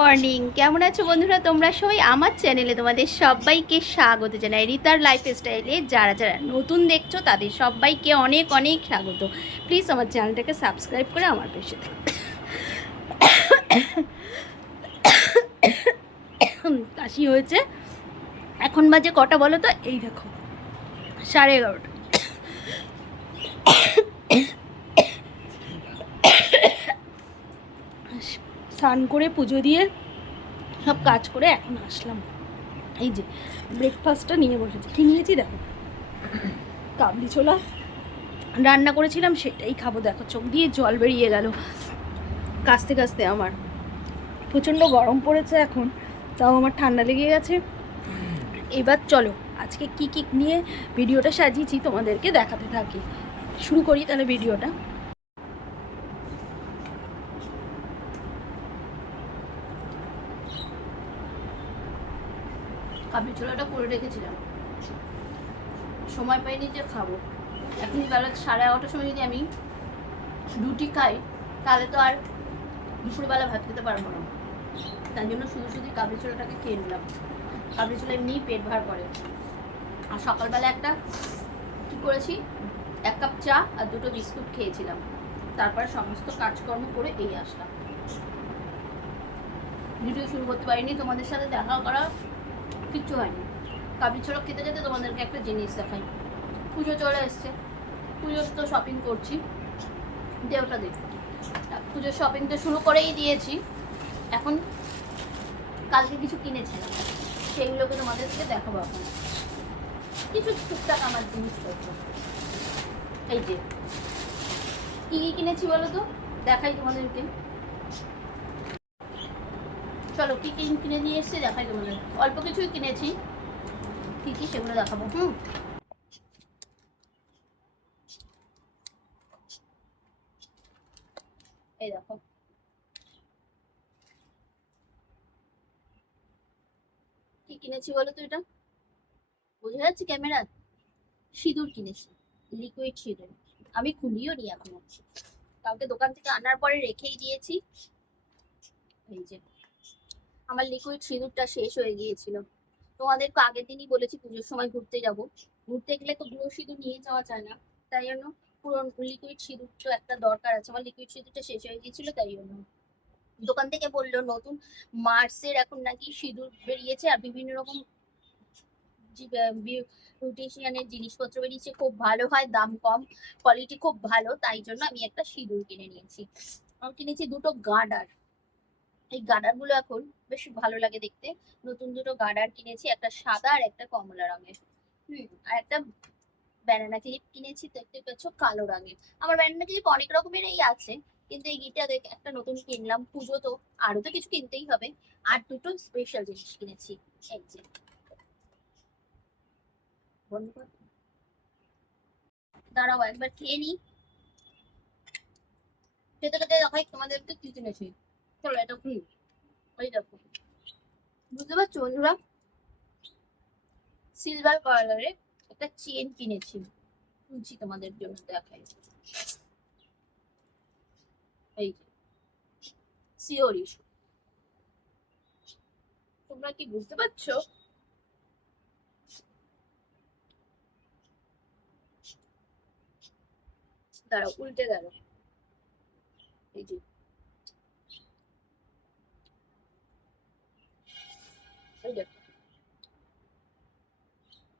Morning, কেমন আছো বন্ধুরা? তোমরা সবাই আমার চ্যানেলে তোমাদের সবাইকে স্বাগত জানাই। রিতার লাইফস্টাইলে যারা যারা নতুন দেখছো তাদের সবাইকে অনেক অনেক স্বাগত। প্লিজ আমার চ্যানেলটাকে সাবস্ক্রাইব করে আমার পাশে থেকো। কাশি হয়েছে। এখন বাজে কটা বলো তো? এই দেখো 11:30। স্নান করে পুজো দিয়ে সব কাজ করে এখন আসলাম। এই যে ব্রেকফাস্টটা নিয়ে বসেছি। কী নিয়েছি দেখো, কাবলি ছোলা রান্না করেছিলাম, সেটাই খাবো। দেখো চোখ দিয়ে জল বেরিয়ে গেল কাস্তে কাস্তে। আমার প্রচণ্ড গরম পড়েছে এখন, তাও আমার ঠান্ডা লেগে গেছে। এবার চলো আজকে কি কি নিয়ে ভিডিওটা সাজিয়েছি তোমাদেরকে দেখাতে থাকি। শুরু করি তাহলে ভিডিওটা। কাবলি ছোলাটা করে রেখেছিলাম, সময় পাইনি যে খাবো। এখন বেলা 11:30টার সময় যদি আমি রুটি খাই তাহলে তো আর দুপুরবেলা ভাত খেতে পারবো না। তাই জন্য শুধু শুধু কাবলি ছোলাটাকে খেয়ে নিলাম। কাবলি ছোলা এমনিই পেট ভার করে। আর সকালবেলা একটা কী করেছি, 1 কাপ চা আর 2টো বিস্কুট খেয়েছিলাম। তারপরে সমস্ত কাজকর্ম করে এই আসলাম। ভিডিও শুরু করতে পারিনি, তোমাদের সাথে দেখা করা কিচ্ছু হয়নি। কাবলি ছোলা খেতে যেতে তোমাদেরকে একটা জিনিস দেখাই। পুজো চলে এসছে, পুজোর তো শপিং করছি। দেওটা দেখ, পুজোর শপিং তো শুরু করেই দিয়েছি। এখন কালকে কিছু কিনেছিলাম, সেইগুলোকে তোমাদেরকে দেখাবো। এখন কিছু টুকটাক আমার জিনিসপত্র। এই যে কী কী কিনেছি বলো তো, দেখাই তোমাদেরকে। চলো কী কী কিনে নিয়ে এসছি দেখাই তোমাদের। অল্প কিছুই কিনেছি, কী কী সেগুলো দেখাবো। এই দেখো কি কিনেছি বলো তো। এটা বোঝা যাচ্ছে ক্যামেরা? সিঁদুর কিনেছি, লিকুইড সিঁদুর। আমি খুলিও নি এখনো, কালকে দোকান থেকে আনার পরে রেখেই দিয়েছি। এই যে আমার লিকুইড সিঁদুরটা শেষ হয়ে গিয়েছিল। তোমাদেরকে আগের দিনই বলেছি পুজোর সময় ঘুরতে যাব, ঘুরতে গেলে তো গুঁড়ো সিঁদুর নিয়ে যাওয়া যায় না। তাই জন্য পুরো লিকুইড সিঁদুর তো একটা দরকার আছে। আমার লিকুইড সিঁদুরটা শেষ হয়ে গিয়েছিল, তাই জন্য দোকান থেকে বললো নতুন মার্সের এখন নাকি সিঁদুর বেরিয়েছে, আর বিভিন্ন রকম বিউটিশিয়ানের জিনিসপত্র বেরিয়েছে, খুব ভালো হয়, দাম কম, কোয়ালিটি খুব ভালো। তাই জন্য আমি একটা সিঁদুর কিনে নিয়েছি। আর কিনেছি 2টো গার্ডার। এই গার্ডার গুলো এখন বেশ ভালো লাগে দেখতে। নতুন 2টো গার্ডার কিনেছি, একটা সাদা আর একটা কমলা রঙের। আর একটা ব্যানানা ক্লিপ কিনেছি, দেখতে পাচ্ছ কালো রঙের। আমার ব্যানানা ক্লিপ অনেক রকমের এই আছে, কিন্তু এই গিটা দেখ একটা নতুন কিনলাম। পুজো তো আরো তো কিছু কিনতেই হবে। আর 2টো স্পেশাল জিনিস কিনেছি। এই যে দাঁড়াও একবার খেয়ে নি, খেতে খেতে দেখাই তোমাদেরকে কি কিনেছি। চলো এটা খুলি। ওই দেখো, বুঝতে পারছো বন্ধুরা, সিলভার কালারের একটা চেন কিনেছি। খুলছি তোমাদের জন্য দেখাই। এই যে সিওরি, তোমরা কি বুঝতে পারছো? দাঁড়াও উল্টে গেল। এই যে এই দেখো,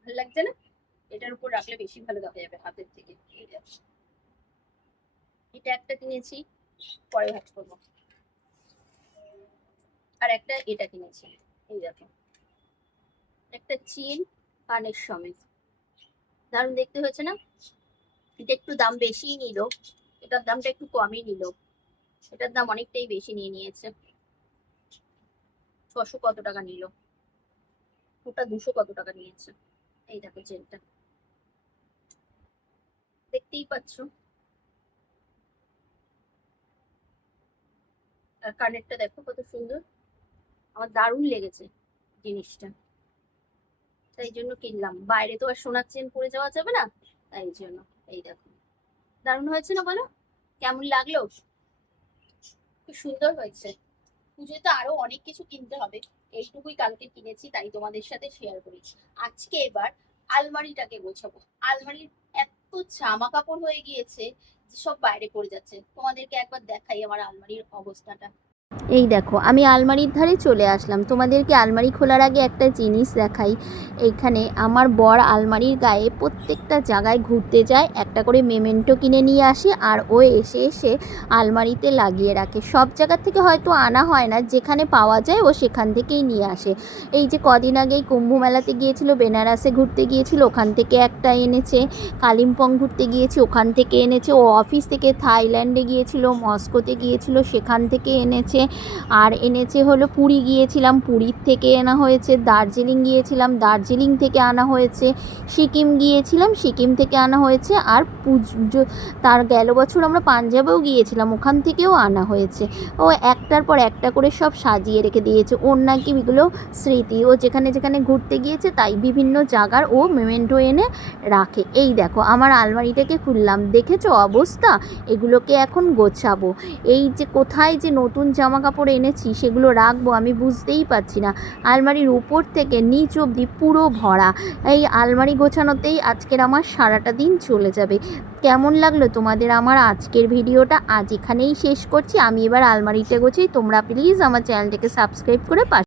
ভালো লাগছে না? এটার উপর রাখলে বেশি ভালো দেখা যাবে হাতের থেকে। এই দেখো, এটা একটা কিনেছি, পরে ভাজ করবো। আর একটা এটা কিনেছি, এই দেখো, একটা চেন কানের সমেত। দারুণ দেখতে হয়েছে না? এটা একটু দাম বেশিই নিল, এটার দামটা একটু কমই নিল। এটার দাম অনেকটাই বেশি নিয়ে নিয়েছে। 600 কত টাকা নিল, ওটা 200 কত টাকা নিয়েছে। এই দেখো চেনটা, দেখতেই পাচ্ছ। আর কানেরটা দেখো কত সুন্দর, আমার দারুণ লেগেছে জিনিসটা। তাই জন্য কিনলাম, বাইরে তো আর সোনার চেন পরে যাওয়া যাবে না, তাই জন্য। এই দেখো দারুণ হয়েছে না বলো? কেমন লাগলো? খুব সুন্দর হয়েছে। পুজোয় তো আরো অনেক কিছু কিনতে হবে, এইটুকুই কালকে কিনেছি তাই তোমাদের সাথে শেয়ার করি। আজকে এবার আলমারিটাকে গোছাবো। আলমারির এত জামা কাপড় হয়ে গিয়েছে যে সব বাইরে পড়ে যাচ্ছে। তোমাদেরকে একবার দেখাই আমার আলমারির অবস্থাটা। এই দেখো, আমি আলমারির ধারে চলে আসলাম। তোমাদেরকে আলমারি খোলার আগে একটা জিনিস দেখাই। এইখানে আমার বর আলমারির গায়ে প্রত্যেকটা জায়গায় ঘুরতে যায়, একটা করে মেমেন্টো কিনে নিয়ে আসে, আর ও এসে এসে আলমারিতে লাগিয়ে রাখে। সব জায়গার থেকে হয়তো আনা হয় না, যেখানে পাওয়া যায় ও সেখান থেকেই নিয়ে আসে। এই যে কদিন আগেই কুম্ভ মেলাতে গিয়েছিল, বেনারসে ঘুরতে গিয়েছিল, ওখান থেকে একটা এনেছে। কালিম্পং ঘুরতে গিয়েছে, ওখান থেকে এনেছে। ও অফিস থেকে থাইল্যান্ডে গিয়েছিল, মস্কোতে গিয়েছিল, সেখান থেকে এনেছে। আর এনেছে হলো পুরী গিয়েছিলাম, পুরীর থেকে আনা হয়েছে। দার্জিলিং গিয়েছিলাম, দার্জিলিং থেকে আনা হয়েছে। সিকিম গিয়েছিলাম, সিকিম থেকে আনা হয়েছে। আর পুজো, তার গেল বছর আমরা পাঞ্জাবেও গিয়েছিলাম, ওখান থেকেও আনা হয়েছে। ও একটার পর একটা করে সব সাজিয়ে রেখে দিয়েছে। ওর নাকি এগুলো স্মৃতি, ও যেখানে যেখানে ঘুরতে গিয়েছে তাই বিভিন্ন জায়গার ও মেমেন্টো এনে রাখে। এই দেখো আমার আলমারিটাকে খুললাম, দেখেছো অবস্থা? এগুলোকে এখন গোছাবো। এই যে কোথায় যে নতুন জামা কাপড় এনেছি সেগুলো রাখবো আমি বুঝতেই পারছি না। আলমারির উপর থেকে নিচ অবধি পুরো ভরা। এই আলমারি গোছানোতেই আজকের আমার সারাটা দিন চলে যাবে। কেমন লাগলো তোমাদের আমার আজকের ভিডিওটা? আজ এখানেই শেষ করছি। আমি এবার আলমারিটা গোছাই। তোমরা প্লিজ আমার চ্যানেলটাকে সাবস্ক্রাইব করে পাশে